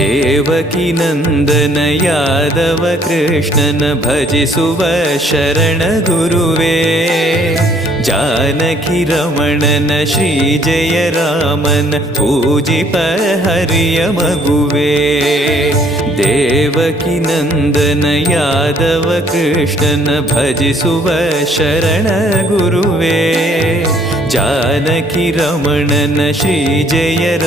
ದೇವಕಿ ನಂದನ ಯಾದವ ಕೃಷ್ಣನ ಭಜಿಸುವ ಶರಣ ಗುರುವೇ. ಜಾನಕಿ ರಮಣನ ಶ್ರೀ ಜಯ ರಾಮನ ಪೂಜಿಪ ಹರಿಯ ಮಗುವೇ. ದೇವಕಿ ನಂದನ ಯಾದವ ಕೃಷ್ಣನ ಭಜಿಸುವ ಶರಣ ಗುರುವೇ. ಜಾನಕಿ ರಮಣನ ಶ್ರೀ ಜಯ